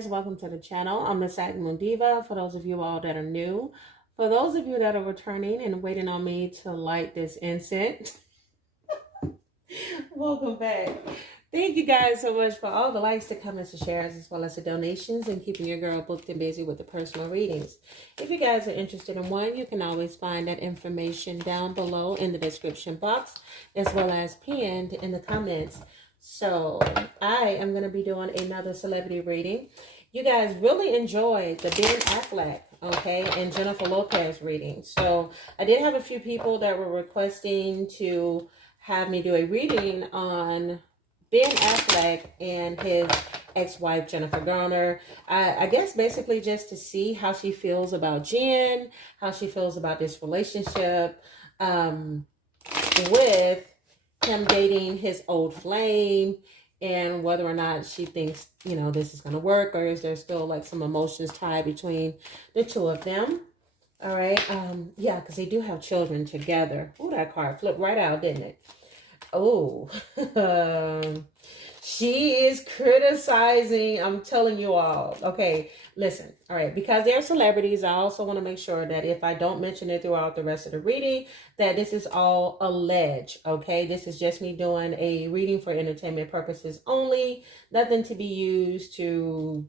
guys, welcome to the channel. I'm the Sagmoondiva for those of you all that are new. For those of you that are returning and waiting on me to light this incense, welcome back. Thank you guys so much for all the likes, the comments, the shares, as well as the donations, and keeping your girl booked and busy with the personal readings. If you guys are interested in one, you can always find that information down below in the description box, as well as pinned in the comments. So I am going to be doing another celebrity reading. You guys really enjoyed the Ben Affleck, okay, and Jennifer Lopez reading. So I did have a few people that were requesting to have me do a reading on Ben Affleck and his ex-wife Jennifer Garner. I guess basically just to see how she feels about Jen, how she feels about this relationship with him dating his old flame, and whether or not she thinks, you know, this is going to work, or is there still like some emotions tied between the two of them. All right. Yeah, because they do have children together. Oh, that card flipped right out, didn't it? Oh, she is criticizing. I'm telling you all. Okay, listen. All right, because they're celebrities, I also want to make sure that if I don't mention it throughout the rest of the reading, that this is all alleged. Okay, this is just me doing a reading for entertainment purposes only. Nothing to be used to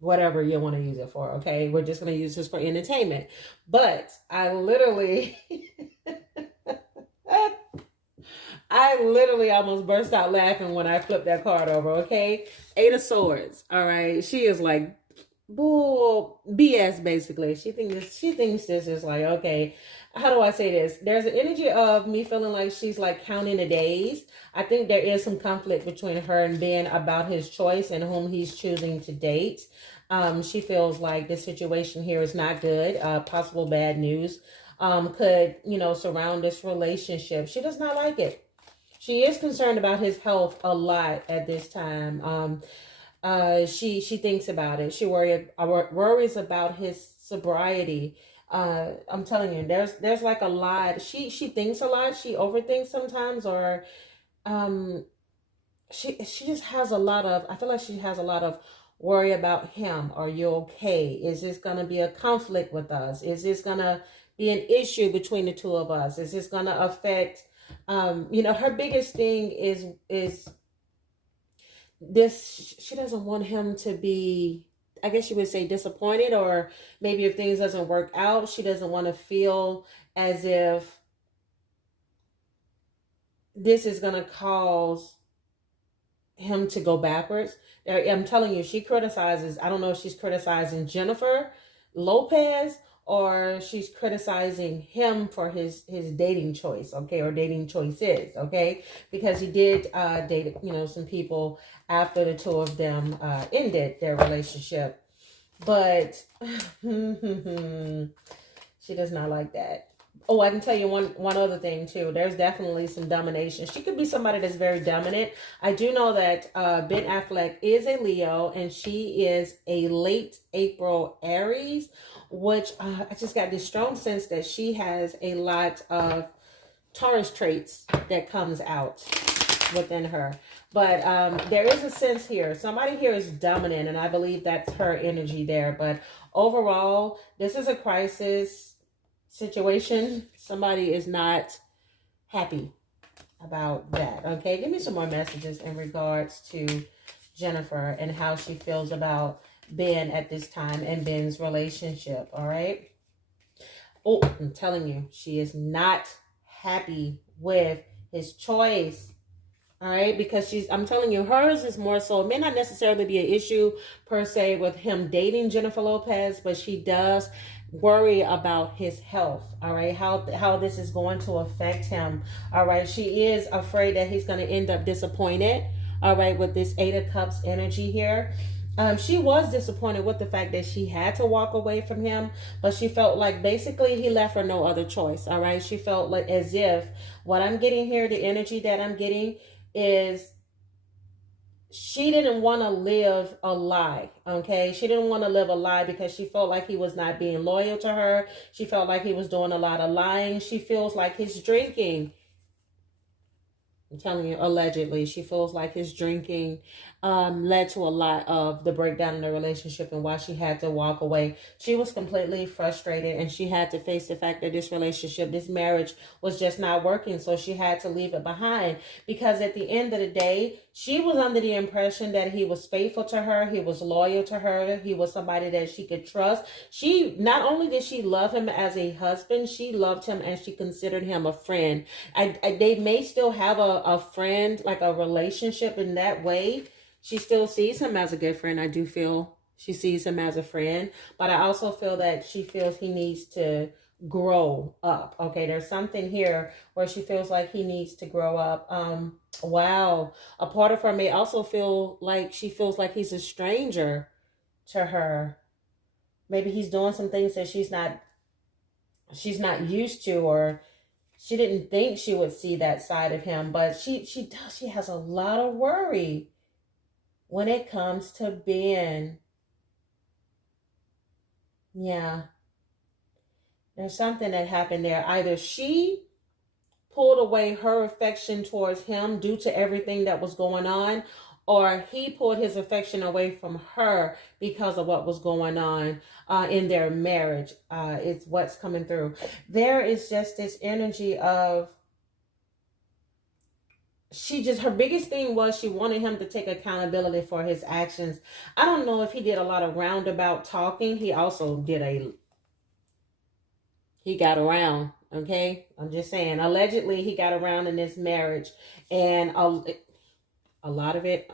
whatever you want to use it for. Okay, we're just going to use this for entertainment. But I literally... I literally almost burst out laughing when I flipped that card over, okay? Eight of Swords, all right? She is like, bull, BS, basically. She thinks this is like, okay, how do I say this? There's an energy of me feeling like she's like counting the days. I think there is some conflict between her and Ben about his choice and whom he's choosing to date. She feels like this situation here is not good. Possible bad news could, you know, surround this relationship. She does not like it. She is concerned about his health a lot at this time. She thinks about it. She worries about his sobriety. I'm telling you, there's like a lot. She thinks a lot. She overthinks sometimes, or she just has a lot of. I feel like she has a lot of worry about him. Are you okay? Is this gonna be a conflict with us? Is this gonna be an issue between the two of us? Is this gonna affect? You know, her biggest thing is this. She doesn't want him to be, I guess you would say, disappointed, or maybe if things doesn't work out, she doesn't want to feel as if this is going to cause him to go backwards. I'm telling you, she criticizes, I don't know if she's criticizing Jennifer Lopez, or she's criticizing him for his dating choice, okay, or dating choices, okay, because he did date, you know, some people after the two of them ended their relationship, but she does not like that. Oh, I can tell you one other thing too. There's definitely some domination. She could be somebody that's very dominant. I do know that Ben Affleck is a Leo, and she is a late April Aries, which I just got this strong sense that she has a lot of Taurus traits that comes out within her. But there is a sense here. Somebody here is dominant, and I believe that's her energy there. But overall, this is a crisis situation. Somebody is not happy about that. Okay, give me some more messages in regards to Jennifer and how she feels about Ben at this time and Ben's relationship. All right. Oh, I'm telling you, she is not happy with his choice. All right, because I'm telling you, hers is more so, it may not necessarily be an issue per se with him dating Jennifer Lopez, but she does worry about his health. All right, how this is going to affect him. All right, she is afraid that he's going to end up disappointed. All right, with this Eight of Cups energy here. She was disappointed with the fact that she had to walk away from him, but she felt like basically he left her no other choice. All right, she felt like as if what I'm getting here, the energy that I'm getting is she didn't want to live a lie, okay? She didn't want to live a lie because she felt like he was not being loyal to her. She felt like he was doing a lot of lying. She feels like his drinking I'm telling you, allegedly, she feels like his drinking led to a lot of the breakdown in the relationship and why she had to walk away. She was completely frustrated and she had to face the fact that this relationship, this marriage was just not working. So she had to leave it behind because at the end of the day, she was under the impression that he was faithful to her. He was loyal to her. He was somebody that she could trust. She, not only did she love him as a husband, she loved him and she considered him a friend. They may still have a friend, like a relationship in that way. She still sees him as a good friend. I do feel she sees him as a friend, but I also feel that she feels he needs to grow up. Okay, there's something here where she feels like he needs to grow up. Wow. A part of her may also feel like she feels like he's a stranger to her. Maybe he's doing some things that she's not used to, or she didn't think she would see that side of him, but she has a lot of worry when it comes to Ben. Yeah. There's something that happened there. Either she pulled away her affection towards him due to everything that was going on, or he pulled his affection away from her because of what was going on in their marriage. It's what's coming through. There is just this energy of her biggest thing was she wanted him to take accountability for his actions. I don't know if he did a lot of roundabout talking. He also he got around. Okay, I'm just saying, allegedly he got around in this marriage, and a lot of it,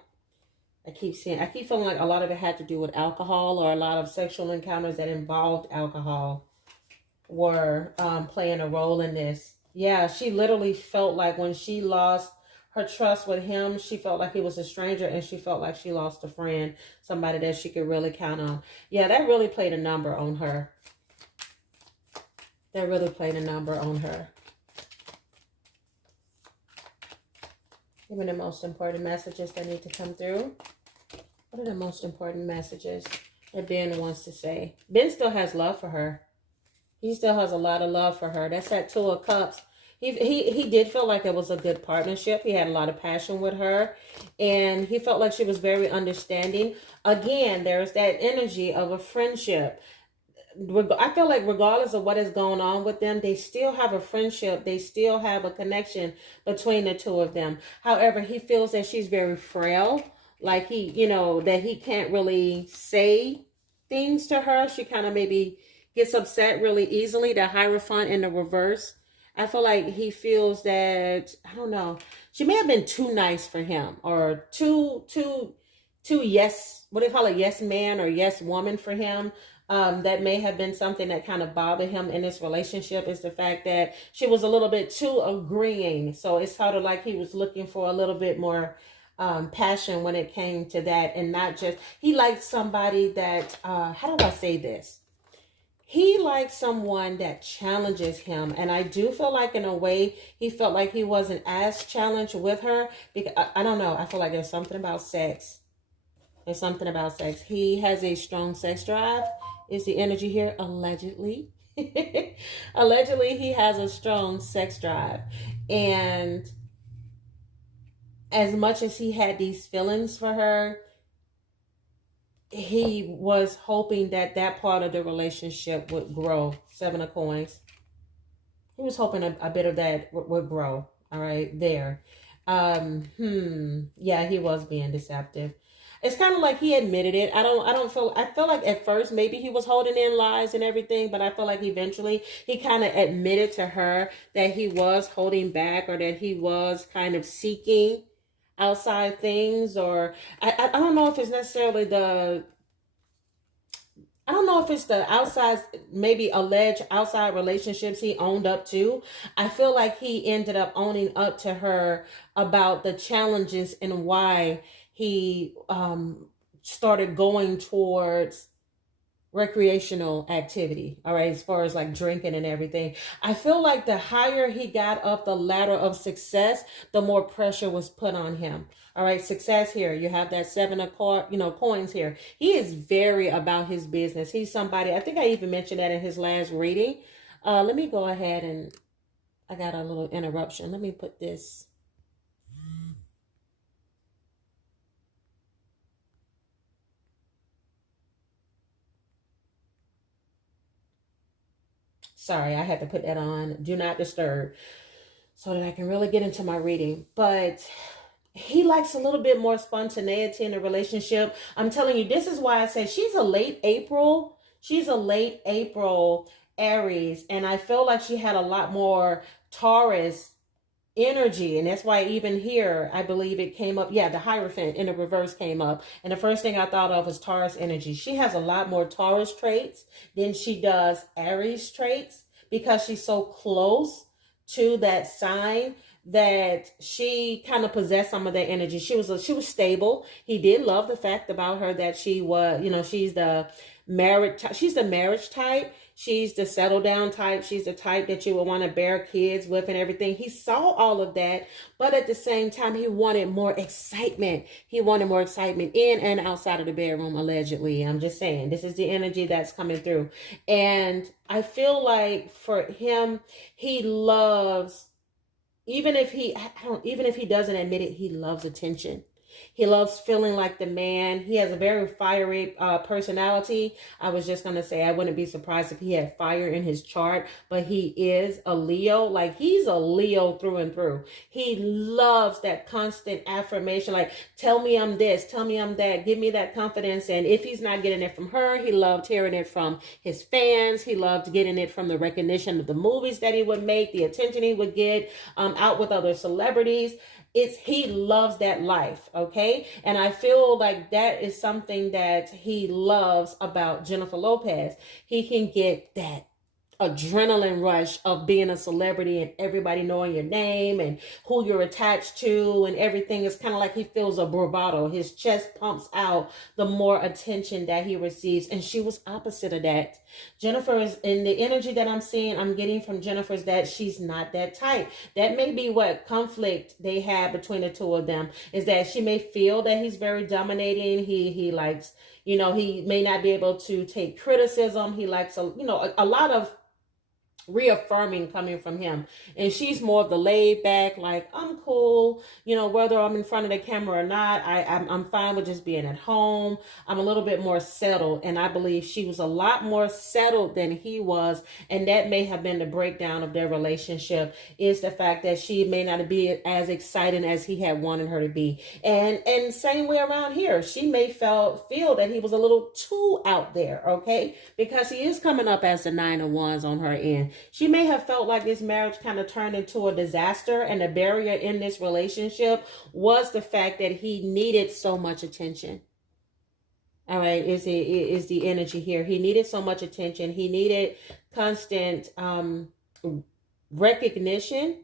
I keep feeling like a lot of it had to do with alcohol, or a lot of sexual encounters that involved alcohol were playing a role in this. Yeah, she literally felt like when she lost her trust with him, she felt like he was a stranger, and she felt like she lost a friend, somebody that she could really count on. Yeah, that really played a number on her. That really played a number on her. Give me the most important messages that need to come through. What are the most important messages that Ben wants to say? Ben still has love for her. He still has a lot of love for her. That's that Two of Cups. He did feel like it was a good partnership. He had a lot of passion with her. And he felt like she was very understanding. Again, there's that energy of a friendship. I feel like regardless of what is going on with them, they still have a friendship. They still have a connection between the two of them. However, he feels that she's very frail. Like that he can't really say things to her. She kind of maybe gets upset really easily. The Hierophant in the reverse. I feel like he feels that, I don't know, she may have been too nice for him, or too yes, what do you call it, yes man or yes woman for him. That may have been something that kind of bothered him in this relationship, is the fact that she was a little bit too agreeing. So it's sort of like he was looking for a little bit more passion when it came to that, and not just, he liked somebody that, how do I say this? He likes someone that challenges him. And I do feel like in a way, he felt like he wasn't as challenged with her. Because I don't know. I feel like there's something about sex. There's something about sex. He has a strong sex drive. Is the energy here? Allegedly. Allegedly, he has a strong sex drive. And as much as he had these feelings for her, he was hoping that that part of the relationship would grow. Seven of Coins. He was hoping a bit of that would grow. All right, there. Yeah, he was being deceptive. It's kind of like he admitted it. I feel like at first maybe he was holding in lies and everything, but I feel like eventually he kind of admitted to her that he was holding back, or that he was kind of seeking outside things, or I don't know if it's necessarily I don't know if it's the outside, maybe alleged outside relationships he owned up to. I feel like he ended up owning up to her about the challenges and why he started going towards recreational activity, all right, as far as like drinking and everything. I feel like the higher he got up the ladder of success, the more pressure was put on him. All right, success here. You have that Seven of Coins here. He is very about his business. He's somebody, I think I even mentioned that in his last reading. Let me go ahead, and I got a little interruption. Let me put this. Sorry, I had to put that on do not disturb so that I can really get into my reading. But he likes a little bit more spontaneity in the relationship. I'm telling you, this is why I say she's a late April. She's a late April Aries. And I feel like she had a lot more Taurus energy, and that's why even here I believe it came up. Yeah, the Hierophant in the reverse came up, and the first thing I thought of was Taurus energy. She has a lot more Taurus traits than she does Aries traits, because she's so close to that sign that she kind of possessed some of that energy. She was stable. He did love the fact about her that she was, she's the marriage type. She's the settle down type. She's the type that you would want to bear kids with and everything. He saw all of that, but at the same time, he wanted more excitement. He wanted more excitement in and outside of the bedroom, allegedly. I'm just saying, this is the energy that's coming through. And I feel like for him, he loves, even if he doesn't admit it, he loves attention. He loves feeling like the man. He has a very fiery personality. I was just going to say, I wouldn't be surprised if he had fire in his chart, but he is a Leo. Like, he's a Leo through and through. He loves that constant affirmation. Like, tell me I'm this, tell me I'm that, give me that confidence. And if he's not getting it from her, he loved hearing it from his fans. He loved getting it from the recognition of the movies that he would make, the attention he would get out with other celebrities. He loves that life, okay? And I feel like that is something that he loves about Jennifer Lopez. He can get that adrenaline rush of being a celebrity and everybody knowing your name and who you're attached to and everything. Is kind of like he feels a bravado. His chest pumps out the more attention that he receives. And she was opposite of that. Jennifer is, in the energy that I'm getting from Jennifer, is that she's not that type. That may be what conflict they had between the two of them, is that she may feel that he's very dominating. He likes, he may not be able to take criticism. He likes, a lot of reaffirming coming from him, and she's more of the laid back, like, I'm cool, whether I'm in front of the camera or not, I'm fine with just being at home. I'm a little bit more settled, and I believe she was a lot more settled than he was, and that may have been the breakdown of their relationship, is the fact that she may not be as exciting as he had wanted her to be. And same way around here, she may feel that he was a little too out there, okay, because he is coming up as the 9 of Wands on her end. She may have felt like this marriage kind of turned into a disaster, and the barrier in this relationship was the fact that he needed so much attention. All right, is the energy here. He needed so much attention. He needed constant recognition.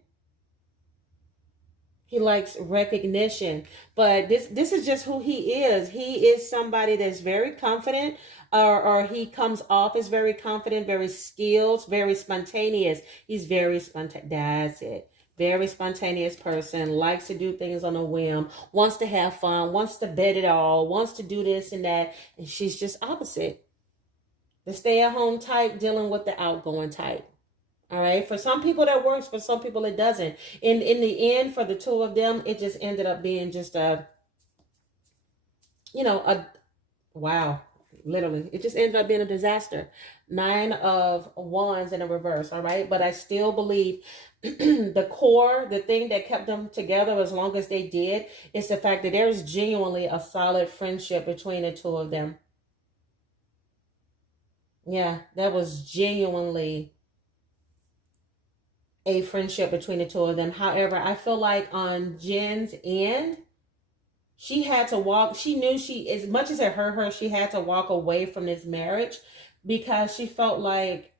He likes recognition, but this is just who he is. He is somebody that's very confident, or he comes off as very confident, very skilled, very spontaneous. He's very spontaneous. That's it. Very spontaneous person, likes to do things on a whim, wants to have fun, wants to bet it all, wants to do this and that. And she's just opposite. The stay-at-home type dealing with the outgoing type. All right. For some people that works. For some people it doesn't. In the end, for the two of them, it just ended up being just wow. Literally, it just ended up being a disaster. 9 of Wands in a reverse. All right. But I still believe the core, the thing that kept them together as long as they did, is the fact that there's genuinely a solid friendship between the two of them. Yeah, that was genuinely a friendship between the two of them. However, I feel like on Jen's end, she had to walk. She knew as much as it hurt her, she had to walk away from this marriage, because she felt like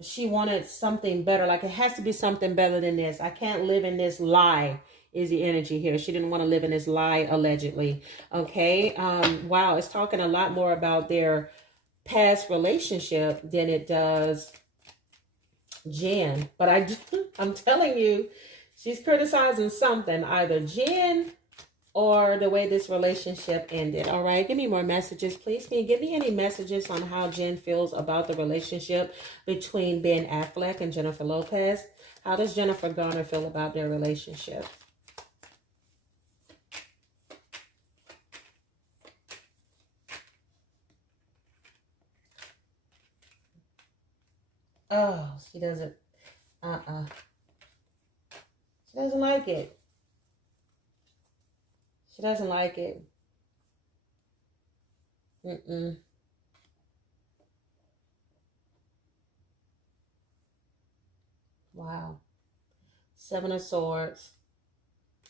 she wanted something better. Like, it has to be something better than this. I can't live in this lie, is the energy here. She didn't want to live in this lie, allegedly. Okay. Wow. It's talking a lot more about their past relationship than it does Jen. But I'm telling you, she's criticizing something, either Jen or the way this relationship ended. All right, give me more messages, please. Can you give me any messages on how Jen feels about the relationship between Ben Affleck and Jennifer Lopez? How does Jennifer Garner feel about their relationship? Oh, she doesn't. She doesn't like it. She doesn't like it. Wow. Seven of Swords.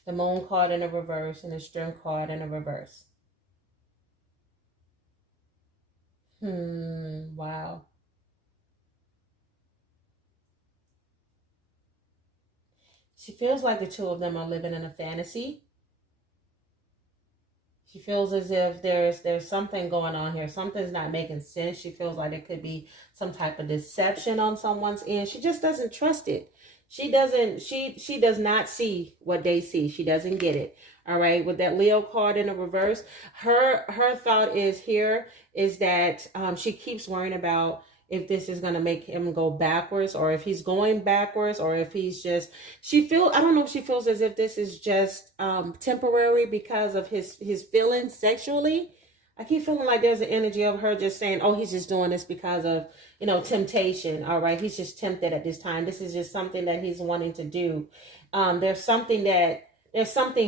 The Moon card in the reverse and the Strength card in the reverse. Wow. She feels like the two of them are living in a fantasy. She feels as if there's something going on here. Something's not making sense. She feels like it could be some type of deception on someone's end. She just doesn't trust it. She does not see what they see. She doesn't get it. All right. With that Leo card in the reverse, her thought is that she keeps worrying about if this is going to make him go backwards, or if he's going backwards, or if he's just, I don't know if she feels as if this is just temporary because of his feelings sexually. I keep feeling like there's an energy of her just saying, oh, he's just doing this because of, temptation. All right. He's just tempted at this time. This is just something that he's wanting to do. There's something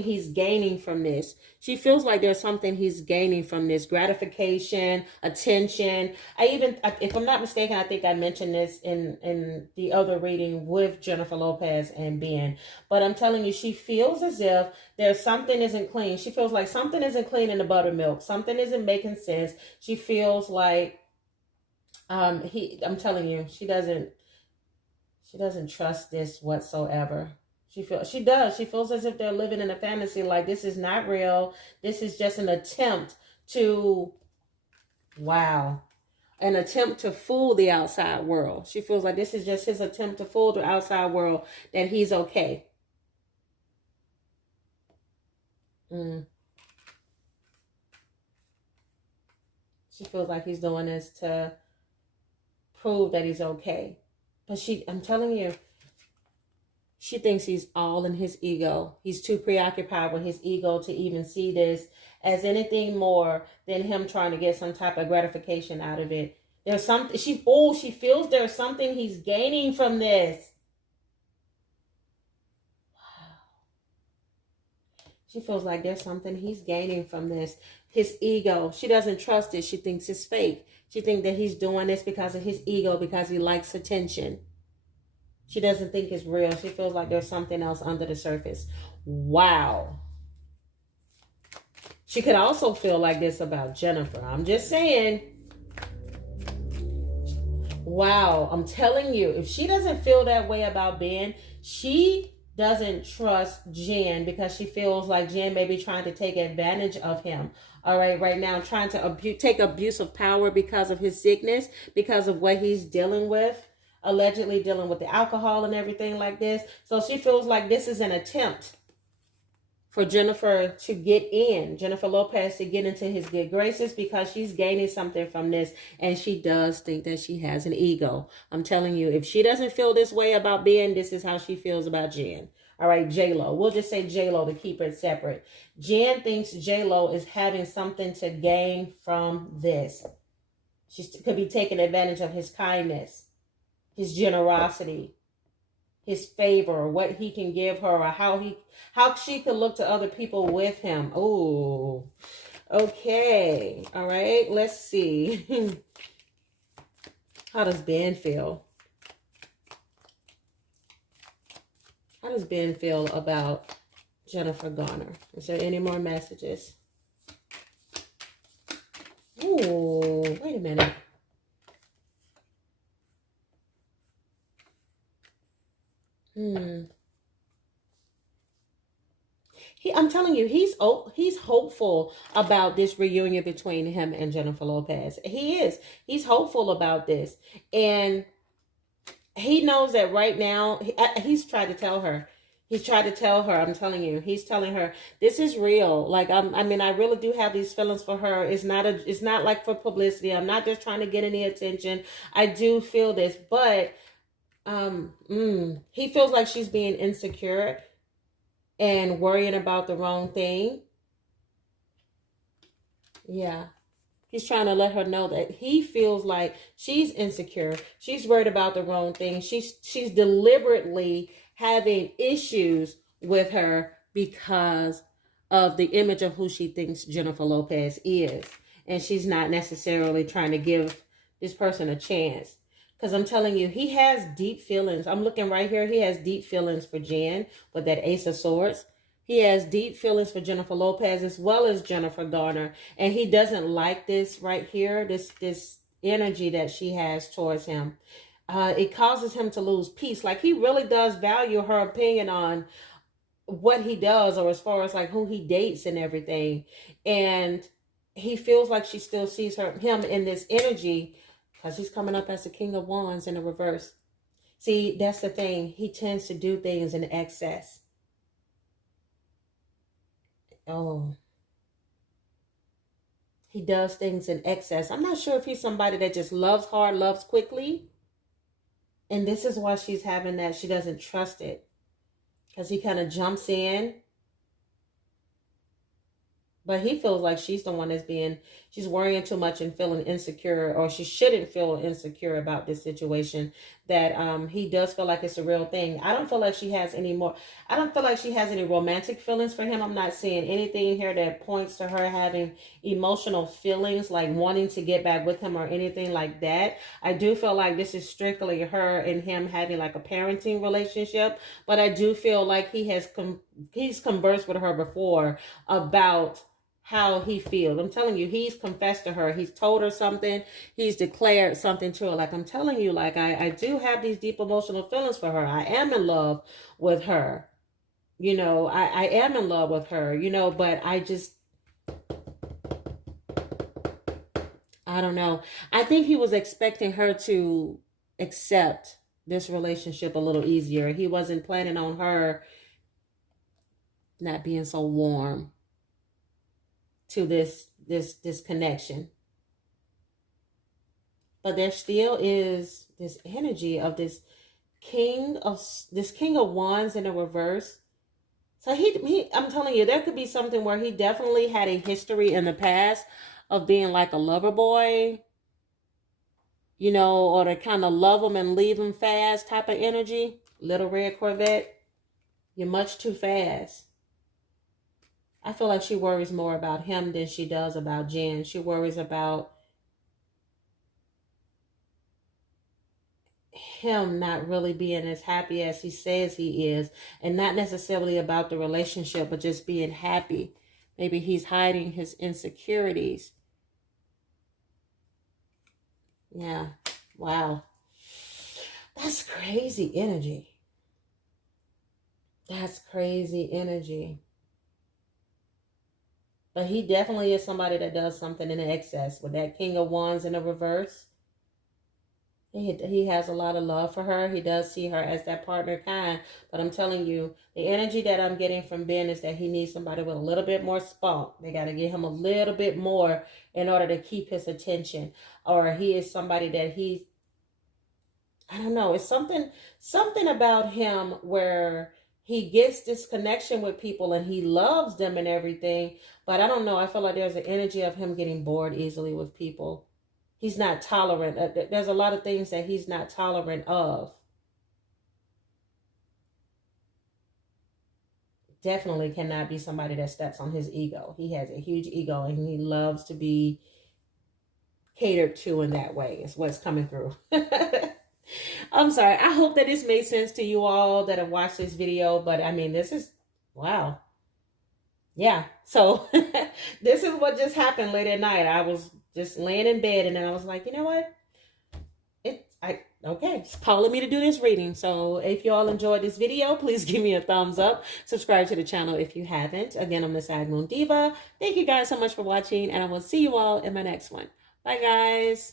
he's gaining from this. She feels like there's something he's gaining from this. Gratification, attention. If I'm not mistaken, I think I mentioned this in the other reading with Jennifer Lopez and Ben. But I'm telling you, she feels as if there's something isn't clean. She feels like something isn't clean in the buttermilk. Something isn't making sense. She feels like I'm telling you, she doesn't trust this whatsoever. She feels as if they're living in a fantasy, like this is not real. This is just an attempt to fool the outside world. She feels like this is just his attempt to fool the outside world that he's okay. She feels like he's doing this to prove that he's okay. But I'm telling you, she thinks he's all in his ego. He's too preoccupied with his ego to even see this as anything more than him trying to get some type of gratification out of it. There's something, she feels there's something he's gaining from this. Wow. She feels like there's something he's gaining from this. His ego. She doesn't trust it. She thinks it's fake. She thinks that he's doing this because of his ego, because he likes attention. She doesn't think it's real. She feels like there's something else under the surface. Wow. She could also feel like this about Jennifer. I'm just saying. Wow. I'm telling you, if she doesn't feel that way about Ben, she doesn't trust Jen because she feels like Jen may be trying to take advantage of him. All right now, trying to take abuse of power because of his sickness, because of what he's dealing with. Allegedly dealing with the alcohol and everything like this. So she feels like this is an attempt for Jennifer Lopez to get into his good graces because she's gaining something from this, and she does think that she has an ego. I'm telling you, if she doesn't feel this way about Ben, this is how she feels about Jen. All right, JLo. We'll just say JLo to keep it separate. Jen thinks JLo is having something to gain from this. She could be taking advantage of his kindness, his generosity, his favor, what he can give her, or how she could look to other people with him. Oh, okay. All right, let's see. How does Ben feel? How does Ben feel about Jennifer Garner? Is there any more messages? Oh, wait a minute. I'm telling you, he's hopeful about this reunion between him and Jennifer Lopez. He is. He's hopeful about this. And he knows that right now, he's tried to tell her. He's tried to tell her, I'm telling you, he's telling her, this is real. Like, I really do have these feelings for her. It's not like for publicity. I'm not just trying to get any attention. I do feel this, but he feels like she's being insecure and worrying about the wrong thing. Yeah. He's trying to let her know that he feels like she's insecure. She's worried about the wrong thing. She's deliberately having issues with her because of the image of who she thinks Jennifer Lopez is. And she's not necessarily trying to give this person a chance. Because I'm telling you, he has deep feelings. I'm looking right here. He has deep feelings for Jen with that Ace of Swords. He has deep feelings for Jennifer Lopez as well as Jennifer Garner. And he doesn't like this right here, this energy that she has towards him. It causes him to lose peace. Like, he really does value her opinion on what he does, or as far as like who he dates and everything. And he feels like she still sees him in this energy, because he's coming up as the King of Wands in the reverse. See, that's the thing. He tends to do things in excess. Oh. He does things in excess. I'm not sure if he's somebody that just loves hard, loves quickly. And this is why she's having that. She doesn't trust it. Because he kind of jumps in. But he feels like she's the one she's worrying too much and feeling insecure, or she shouldn't feel insecure about this situation, that he does feel like it's a real thing. I don't feel like she has any romantic feelings for him. I'm not seeing anything here that points to her having emotional feelings, like wanting to get back with him or anything like that. I do feel like this is strictly her and him having like a parenting relationship, but I do feel like he's conversed with her before about how he feels. I'm telling you, he's confessed to her. He's told her something. He's declared something to her. Like, I'm telling you, like, I do have these deep emotional feelings for her. I am in love with her. You know, I am in love with her, you know, but I don't know. I think he was expecting her to accept this relationship a little easier. He wasn't planning on her not being so warm to this connection. But there still is this energy of this king of wands in a reverse. So I'm telling you, there could be something where he definitely had a history in the past of being like a lover boy, you know, or to kind of love him and leave him fast type of energy. Little red Corvette, you're much too fast. I feel like she worries more about him than she does about Jen. She worries about him not really being as happy as he says he is, and not necessarily about the relationship, but just being happy. Maybe he's hiding his insecurities. Yeah. Wow. That's crazy energy. That's crazy energy. But he definitely is somebody that does something in excess. With that King of Wands in the reverse, he has a lot of love for her. He does see her as that partner kind. But I'm telling you, the energy that I'm getting from Ben is that he needs somebody with a little bit more spunk. They got to give him a little bit more in order to keep his attention. Or he is somebody that I don't know. It's something about him where he gets this connection with people and he loves them and everything. But I don't know. I feel like there's an energy of him getting bored easily with people. He's not tolerant. There's a lot of things that he's not tolerant of. Definitely cannot be somebody that steps on his ego. He has a huge ego and he loves to be catered to in that way. Is what's coming through. I'm sorry. I hope that this made sense to you all that have watched this video. But I mean, this is, wow. Yeah. So this is what just happened late at night. I was just laying in bed and then I was like, you know what? Okay, it's calling me to do this reading. So if you all enjoyed this video, please give me a thumbs up. Subscribe to the channel if you haven't. Again, I'm the Sag Moon Diva. Thank you guys so much for watching, and I will see you all in my next one. Bye, guys.